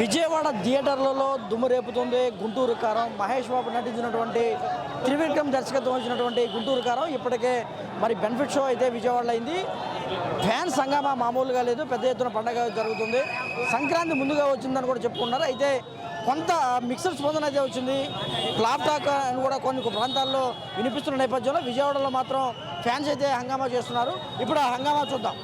విజయవాడ థియేటర్లలో దుమ్ము రేపుతుంది గుంటూరు కారం. మహేష్ బాబు నటించినటువంటి త్రివిక్రమ్ దర్శకత్వం వచ్చినటువంటి గుంటూరు కారం ఇప్పటికే మరి బెనిఫిట్ షో అయితే విజయవాడలో అయింది. ఫ్యాన్స్ సంగమా మామూలుగా లేదు, పెద్ద ఎత్తున పండగ జరుగుతుంది. సంక్రాంతి ముందుగా వచ్చిందని కూడా చెప్పుకున్నారు. అయితే కొంత మిక్సర్ స్పందన అయితే వచ్చింది. ఫ్లాప్ టాక్ అని కూడా కొన్ని ప్రాంతాల్లో వినిపిస్తున్న నేపథ్యంలో విజయవాడలో మాత్రం ఫ్యాన్స్ అయితే హంగామా చేస్తున్నారు. ఇప్పుడు ఆ హంగామా చూద్దాం.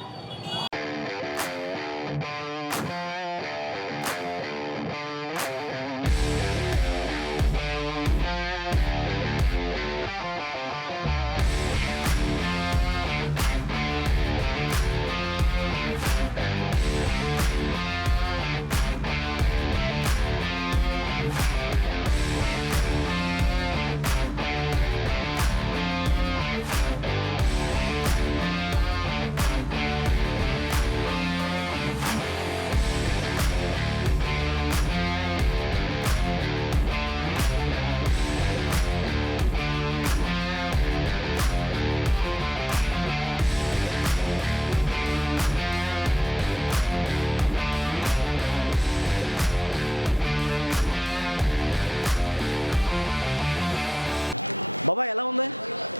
బాబాయ్ ఎలా ఉంది?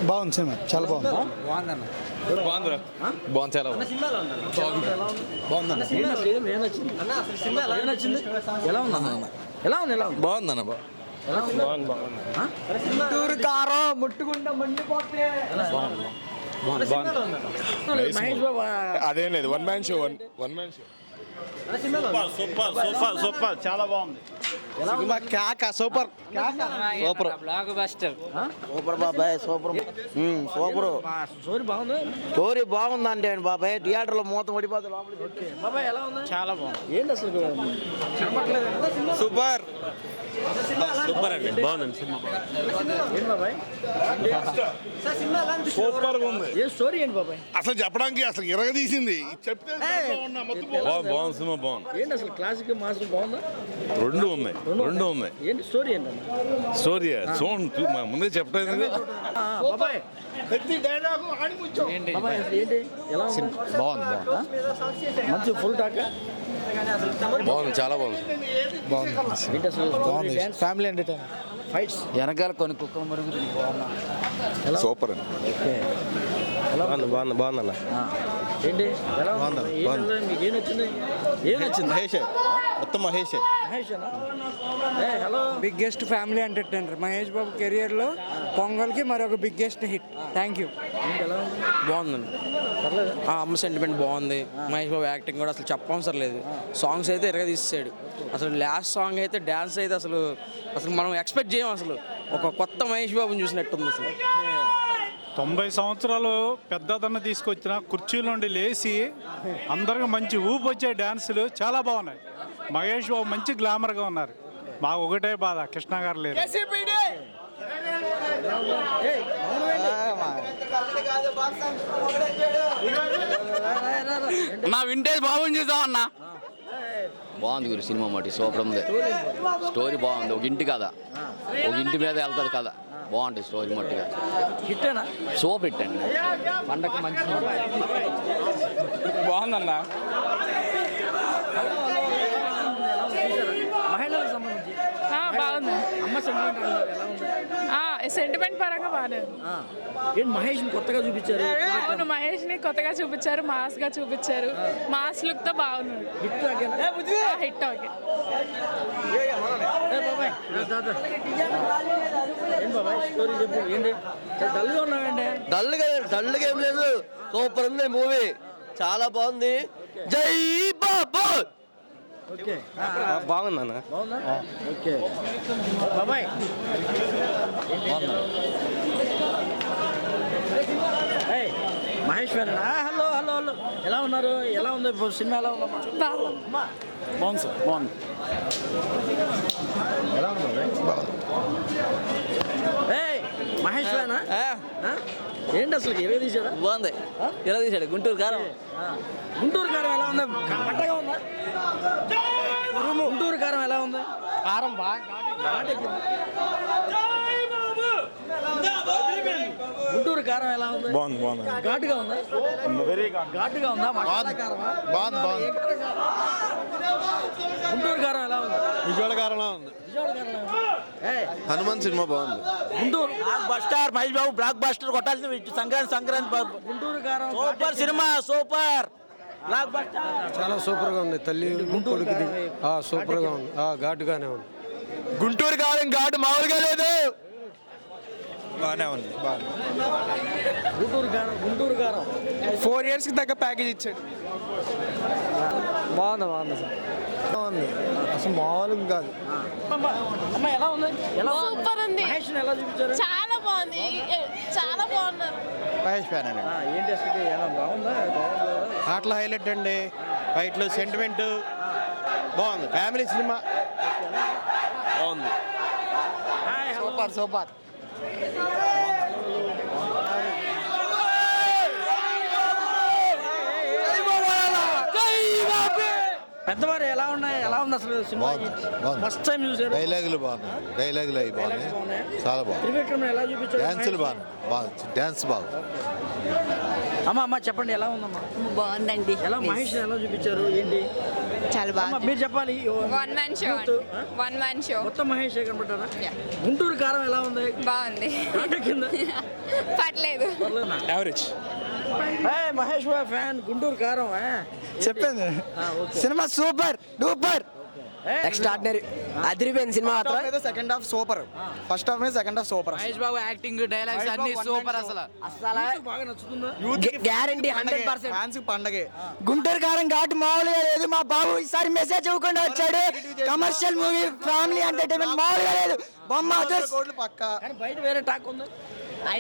బాగుంది సినిమా, చాలా బాగుంది. బాగుందన్న, బాగుంది, చాలా బాగుంది. బాగుందన్న. గుంటూరు కారం ముట్టుకుంటా మండిపోతే మహేష్ బాబు అదేం లేదు, వన్ మ్యాన్ షో. సూపర్ చాలా బాగుంది సినిమా కేక super super block buster. Super బాబాయ్, సూపర్ సూపర్. స్టోరీ బాగుంది. స్టోరీ బాగుందంటే బాబాయ్ థియేటర్లో మూత పడిపోతుంది లోపలికి. బాబాయ్ ఎలా ఉంది? చాలా బాగుంది. ఏంటి అసలు కనపట్లేదు. సూపర్ సూపర్ అండి, బాగుందండి సినిమా. ఏంటి బాబాయ్ సూపర్ ఉంది. ఏ స్టోరీ ఏంటి బాబాయ్? అసలు చెప్పడానికి అసలు ఇరగదీసింది చెప్తే బాగుంది సినిమా, బాగుంది. ఏంటి అసలు క్లాసిక్ మాస్ బాగుందా? రెండు ఉన్నాయి. ఏంటి స్టోరీ ఏంటన్నా? స్టోరీ ముందే చెప్పలేదు. బాబాయ్ బాబాయ్ అసలు ఏంటి ఎలా ఉంది? బాగుంది మంచి ఫుల్ టాక్. బాగుంది, చాలా బాగుంది. ఏంటి అసలు బాగుంది. Family entertain. ఫైట్స్ వెనకాల కొన్ని కుక్కలు మరుగుతుంది. సూపర్ అండి. ఓకే బాగుందన్న. ఏంటి ఎలా బాగుంది, ఉంది? బాగుంది. మీకు ఏం నచ్చింది? ఏం నచ్చింది? మహేషే, మొత్తం మహేషే. Mahesh hello. Biggest family entertainer Mahesh Babu కెరియర్లో పొంగల్కి మరొక బిగ్గెస్ట్ హిట్. Thank you. బాగుందండి. పర్లేదు. అమ్మ సెంటిమెంట్ బాగుంది. మహేష్ బాబు యాక్టింగ్ కూడా అసలు చెప్పవసరం లేదు. సాంగ్స్ అయితే ఎరగ తీసాడు. అసలు లాస్ట్ సాంగ్ అయితే డ్యాన్స్ అయితే అసలు మనం ఎక్స్పెక్ట్ చేయం. అసలు ఒక కొత్త మహేష్ బాబుని చూసినట్టుంది. అసలు 90 సంవత్సరాలు పెద్దదన్న తీసుకొచ్చిన కుర్చీల నుండి లేచి అందరికి మంచి ఊపు వచ్చే డ్యాన్సులు చాలా బాగున్నాయి. మహేష్ బాబు మంచి గ్లామర్గా ఉన్నారు. మాకు ఒకటే బాధ, కృష్ణ గారు లేరు. నా వింటేజ్ బాబుని చూసాం అన్న. బాగుంది గురి సినిమా మాట సూపర్ ఉంది. స్టోరీ బాగుంది. ఒక ఇంటి కథ, ఒక ఇంటి మీద వెళ్తుంది కథ. బాగుంటుంది స్టోరీ మట్టుగా. హిట్టేనా? సూపర్ హిట్ అండి. పండగ మంచి బాగుందన్న. మహిళలకు సంబంధించి బాగుంది. అమ్మ సెంటిమెంట్ ఎలా ఉంది? సెంటిమెంట్ పరంగా బాగానే ఏంటి మహేష్ కొత్తగా చూపించారు? అవును, మహేష్ ని కొత్తగా చూపించారు, మాస్ గా చూపించారు. మాస్ లుక్ తో బాగున్నాడు. హిట్ ఓకేనా? Hit okay. బాబాయ్ ఏం బాబాయ్ స్టోరీ చెప్పు. ఏంటి డల్గా ఉన్నావేంటి? డల్గా ఏం లేదు, సూపర్ ఉంది మూవీ, చాలా బాగుంది. జై బాబా. ఓకే బాగుందన్న. బాగుందా? ఓకే బాబాయ్ ఏయ్ మహేష్ గారేనా? హలో హలో హలో ఎలా ఉన్నారు? ఎలా ఉంది సినిమా? ఎలా ఉందమ్మా? బాగుంది సార్, బాగుంది. ఎలా ఉంది? ఏయ్ మహేష్ గారేనా? ఏంటి అసలు ఎలా తీసాడా? బాగుంది. ఎలా తీసాడు? గుంటూరు కారం. గుంటూరు కారం ఎలా ఉంది? పట్టగా ఉందా? గుంటూరు కారం ఎలా ఉంది? కారం బాగా గుంటూరు కారం ఎలా ఉంది? బాగుంది. ఘాటుగా ఉందా? ఘాటుగా ఉందా? మసాలా కారమా? బాగుంది. గుంటూరు కారం ఎలా ఉంది? విజువల్ కారణం ఉంది. విజయవాడ కారణం ఏ హనుమాన్ సినిమా బాగుంది. గుంటూరు బస్టార్ మహేష్ బాబు బ్లాక్ బస్టర్ కొట్టాల్సింది సంక్రాంతి గుంటూరు కారం super cinema super block buster. చాలా సూపర్గా ఉంది. తల్లి కొడుకుది సూపర్గా ఉంది. ఘాటుగానే ఉంది. గుంటూరు కాలం ఘాటు మామూలుగా లేదు. బాగానే ఉంది. గుంటూరు కారం 4 yearsకి తగ్గ ప్యాకేజ్ ఇచ్చాడు. బాగుంది అసలు మామూలుగా కాదు. అమ్మ ఎలా ఉంది సూపర్ ఉంది. మహేష్ ఎలా చూపించారు చాలా బాగుంది, చాలా బాగున్నారు. మహేష్ ఫ్యాన్ అండి. ఏంటి అసలు ఎలా బాగుందా ఆటలు హైలైట్ అండి. ఫైట్లు సెంటిమెంట్ బాగుంది. ఫ్యామిలీ సినిమా బాగుంది. సూపర్ పెద్దవారు ఎలా ఉంది అసలు సినిమా ఫస్ట్ టైం చూసారు డైలాగులు బాగున్నాయి. డైలాగులు అవి బాగున్నాయి. చాలా బాగుంది. త్రివిక్రమ్ ఎలా చూపించారు డ్యాన్సులు బాగున్నాయి. డ్యాన్స్ బాగుంది. అమ్మ చెప్పండి ఎలా ఉందమ్మా బాగుందండి. ఎలా మహేష్ ఎలా చూపించారు ఏంటి చాలా అమ్మ, మీరు చెప్పాలి వన్ మ్యాన్ షో మొత్తం మహేష్ కనబడ్డారా గుంటూరు కారం ఎలా ఉంది బాగుంది. కింద పర్లేదు. యావరేజ్. మహేష్ ఫ్యాన్ గుంటూరు కారం చెప్పాను సినిమా సూపర్ డూపర్ ఎక్స్ట్రాడినరీ అదిరిపోయింది సినిమా మాత్రం. Second half super. First half second half super. Mahesh Babu acting dialogues అన్ని సూపర్. అసలు బాగా నచ్చుతుందా గ్యారంటీ 100%. ఫ్యాన్స్ పండగే. గుంటూరు కారం ఘాటు మామూలుగా లేదు. మా బాబు ఈసారి మెసేజ్ ఇవ్వకుండా వచ్చాడు. కమర్షియల్ మూవీ, ఫ్యామిలీ ఎంటర్టైన్మెంట్ మామూలుగా లేదు. బొమ్మ కోట్లు పక్క. కానీ బయట వేరే టాక్ ఉంది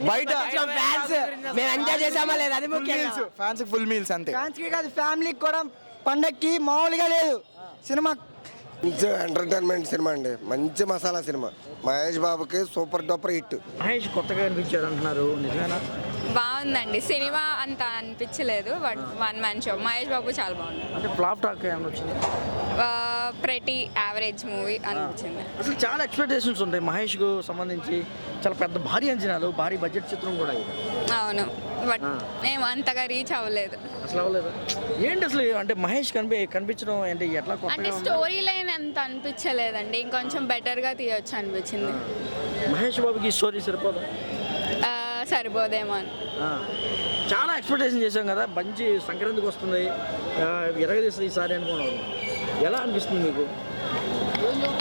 బయట ఫ్యాన్స్ మేము ఎంజాయ్ చేసామా లేదు అది ముఖ్యం. ఫ్యాన్స్ ఫుల్ మీల్స్ అంతే. ఫ్యాన్స్ కి కాదు ఫ్యామిలీకి కూడా పండక్కి మామూలుగా లేదు సినిమా. మంచి ఎంటర్టైన్మెంట్ సినిమా అండి. మంచి మసాలా సినిమా. మహేష్ బాబుకి సూపర్ డూపర్ హిట్. మహేష్ కొత్తగా అనిపించారు అంటున్నారు నిజమేనా బాగుందండి సినిమా, అంత అనిపించలేదు. But one man show. Mahesh Babu చాలా బాగుంది. అంటే ఫ్లాప్ టాక్ ఏమైనా వచ్చింది ప్రతి యావరేజ్ మూవీ అనిపించింది. అసలు చాలా ఎక్స్పెక్టేషన్స్ ఉంటాయి మహేష్కు సంబంధించి. చాలా పెద్ద భారీ అంచనాలు, భారీ బడ్జెట్ చిత్రం కూడా ఇది. అవును, బట్ మేము అంతగా రీచ్ అవ్వలేదు. అసలు అవ్వలేదు ఏంటి అసలు అంటే మహేష్ కనిపించడం అంటే ఎట్లా అంటే కొత్తగా ఉంది? స్టోరీ లైన్ అంత అనిపించలేదండి. ఇంకొంచెం బెటర్గా తీయొచ్చు అనిపించింది. మహేష్ బాబుకి స్టోరీ సరిపోదు సరిపోదేమో అని. చాలా ఎక్స్పెక్టేషన్ చేశాం కదా, మంచి సంక్రాంతికి వస్తుంది, ఎరగదీస్తుంది ఈసారి అనుకున్నాం. ఎలా అనిపిస్తుంది మీకు?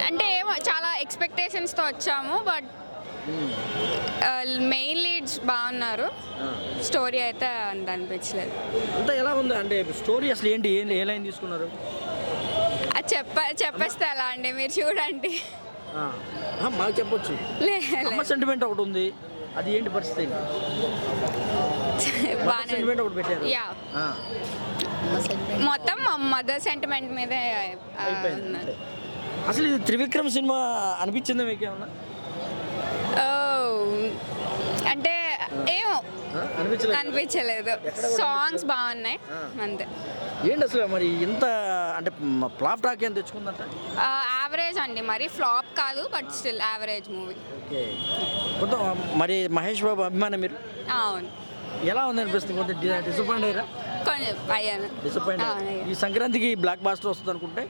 అంటే ఏమో చాలా ఎక్స్పెక్టేషన్స్తో వచ్చాము. బట్ మెయిన్ లీడ్స్ బాగున్నారు. స్టోరీ అయితే అంత అనిపించలేదు. అంతా ఎలా ఉంది అంటే స్టోరీ అసలు ఏంటి ఏ లైన్ తీసుకున్నారు? అది చెప్పేస్తే ఎలా అండి, మీరు చూడండి. మాకు చెప్పొచ్చు. అమ్మ సెంటిమెంట్ ఒకటి ఉంది, అది ఏంటి పరిస్థితి? బాగానే సెంటిమెంట్ ఒకటి పెట్టారు. యా, మొత్తం మదర్ సెంటిమెంట్ మీదే ఉన్నది. అసలు ఇది త్రివిక్రమ్ సినిమా అనిపించిందా మీకు ఏమన్నా? అంటే ఏమో అనిపించలేదు. అనిపించలేదు. సాంగ్స్ బాగున్నాయి అంతే. ఏంటి అసలు మరి ఇంత అంటే ఫ్లాప్ టాక్ ఏం తెచ్చుకుందంట? యావరేజ్ అండి, మరి ఫ్లాప్ కాదు, but still average movie. Okay, కొంత మరి మహేష్ బాబు అభిమానం మీరు అవును. ఎలా ఉంది అనిపిస్తుంది? కొంత డిసప్పాయింట్ అయ్యారా? కొంచెం అయ్యాను. డిసప్పాయింట్. ఈ సంక్రాంతికి బ్లాక్ బాస్టర్ వస్తుంది అనుకుంటే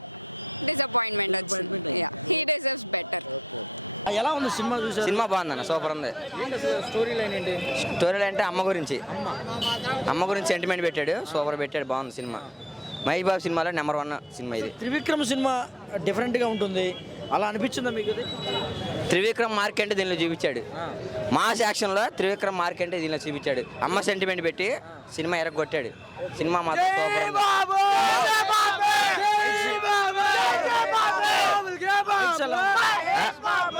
డిసప్పాయింట్మెంట్ వచ్చింది. He deserves better. ఎలా ఉంది సినిమా చూసారు? సినిమా బాగుందన్న, సూపర్ ఉంది. ఏంటి అసలు స్టోరీ లైన్ ఏంటి? స్టోరీలు అంటే అమ్మ గురించి సెంటిమెంట్ పెట్టాడు, సూపర్ పెట్టాడు, బాగుంది సినిమా. మహేష్ బాబు సినిమాలో నెంబర్ 1 సినిమా ఇది. త్రివిక్రమ్ సినిమా డిఫరెంట్గా ఉంటుంది, అలా అనిపించిందా మీకు? త్రివిక్రమ్ మార్క్ అంటే దీనిలో చూపించాడు. మాస్ యాక్షన్లో త్రివిక్రమ్ మార్క్ అంటే దీనిలో చూపించాడు. అమ్మ సెంటిమెంట్ పెట్టి సినిమా ఎరగొట్టాడు. సినిమా మాత్రం సూపర్ ఉంది.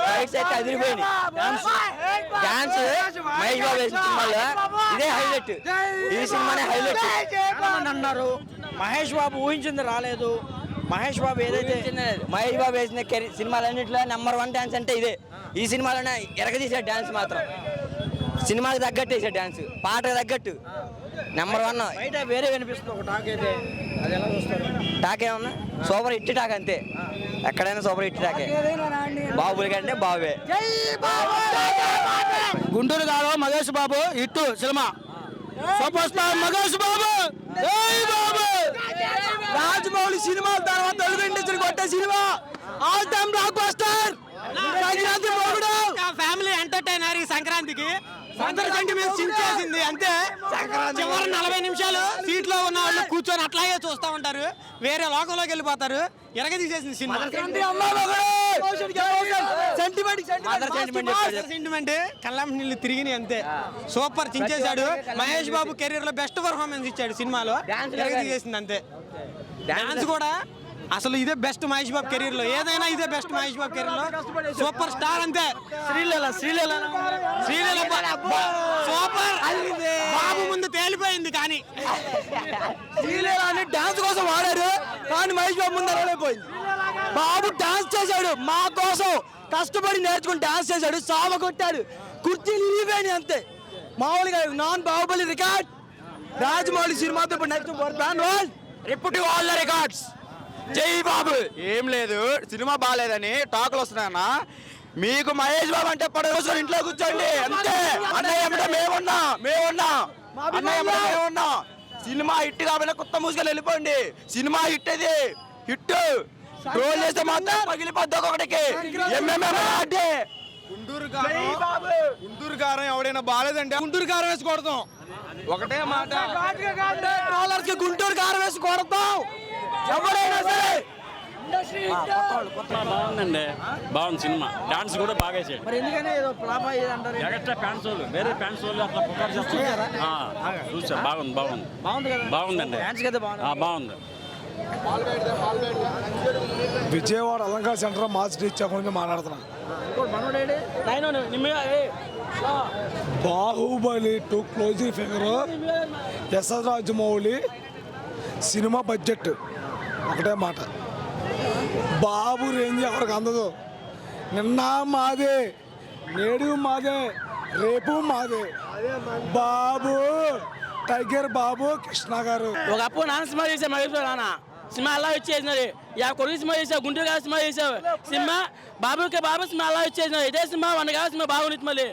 ఫైట్స్ అయితే అదిరిపోయింది. డాన్స్ మహేష్ బాబు వేసిన సినిమాలో ఇదే హైలైట్. ఈ సినిమానే హైలైట్. చాలా మంది అన్నారు మహేష్ బాబు ఊహించింది రాలేదు. మహేష్ బాబు ఏదైతే మహేష్ బాబు వేసిన సినిమాలన్నింటిలో నెంబర్ 1 డాన్స్ అంటే ఇదే. ఈ సినిమాలోనే ఎరగదీసే డాన్స్ మాత్రం సినిమాకి తగ్గట్టు వేసే డాన్స్, పాటకు తగ్గట్టు నెంబర్ 1. బయట వేరే వినిపిస్తుంది ఒక టాక్ అయితే, అది ఎలా చూస్తారు? టాక్ ఏమన్నా సూపర్ హిట్ టాక్ అంతే. ఎక్కడైనా సూపర్ హిట్ టాకే. బాహుబలి కంటే బాబే. గుంటూరు కాదు Mahesh Babu hit cinema. Super star Mahesh Babu. Rajamouli cinema తర్వాత తెలుగు ఇండస్ట్రీ కొట్టే cinema all time blockbuster Sankranti మొగుడు ఫ్యామిలీ ఎంటర్టైనర్ ఈ సంక్రాంతికి అందరి సెంటిమెంట్ చించేసింది అంతే. చివరి 40 నిమిషాలు సీట్లో ఉన్న వాళ్ళు కూర్చొని అట్లాగే చూస్తూ ఉంటారు, వేరే లోకంలోకి వెళ్ళిపోతారు. ఎరగదీసేసింది సినిమా. సెంటిమెంట్ కళ్ళం నీళ్ళు తిరిగి అంతే. సూపర్ చించేశాడు. మహేష్ బాబు కెరీర్ లో బెస్ట్ పర్ఫార్మెన్స్ ఇచ్చాడు సినిమాలో. ఎరగదీసేసింది అంతే. డాన్స్ కూడా అసలు ఇదే బెస్ట్ మహేష్ బాబు కెరీర్ లో, ఏదైనా ఇదే బెస్ట్ మహేష్ బాబు కెరీర్ లో. సూపర్ స్టార్ అంతే. శ్రీలీల సూపర్. బాబు ముందు తేలిపోయింది కానీ శ్రీలీల అని డాన్స్ కోసం వాడారు కానీ మహేష్ బాబు ముందు అరవలేకపోయింది. బాబు డాన్స్ చేశాడు మా కోసం, కష్టపడి నేర్చుకుని డాన్స్ చేశాడు, సావ కొట్టాడు, కుర్చీలు ఇరిగిపోయినాయి అంతే. మామూలుగా నాన్ బాహుబలి రికార్డ్. రాజమౌళి సినిమాతో ఇప్పుడు next repeat all the records. జై బాబు. ఏం లేదు, సినిమా బాగాలేదని టాకులు వస్తున్నాయన్న. మీకు మహేష్ బాబు అంటే పడవసం ఇంట్లో కూర్చోండి అంతే. అన్నయ్య మేమున్నా. సినిమా హిట్ కాబట్టి కొత్త మూసుకొని వెళ్ళిపోండి. సినిమా హిట్ అది హిట్. ట్రోల్ చేస్తే మాత్రం పగిలిపోద్ది ఒక్కొక్కడికి. గుంటూరు కారం ఎవడైనా బాగాలేదంటే గుంటూరు కారం వేసి కొడతాం. ఒకటే మాట, ట్రోలర్స్ కి గుంటూరు కారం వేసి కొడతాం ఎవరైనా సరే. బాగుందండి, బాగుంది సినిమా. డాన్స్ కూడా బాగా వేసాడు. మరి ఎందుకని ఏదో ఫ్లాప్ అయ్యేది అంటారు? ఎక్స్ట్రా ఫ్యాన్స్ వాళ్ళు, వేరే ఫ్యాన్స్ వాళ్ళు అట్లా పుకారు చేస్తున్నారు. చూసా, బాగుంది బాగుంది కదా, బాగుందండి. డాన్స్ కదా బాగుంది. విజయవాడ అలంకార సెంటర్ మాస్ రీచ్ గురించి మాట్లాడుతున్నా. Baahubali 2 closing figure S S Rajamouli. Cinema budget ఒకటే మాట, బాబు రేంజ్ ఎవరికి అందదు. నిన్న మాదే, నేడు మాదే, రేపు మాదే. బాబు టైగర్ బాబు కృష్ణ గారు. ఒకప్పుడు నాన్న సినిమా చేసా, మహేష్ బాబు నాన్న సినిమా అలా వచ్చేసినది. కొడుకు సినిమా చేసావు, గుంటూరు గారు సినిమా చేసావు. సినిమా బాబు సినిమా అలా వచ్చేసినది. ఇదే సినిమా 1 సినిమా బాగుంది. మళ్ళీ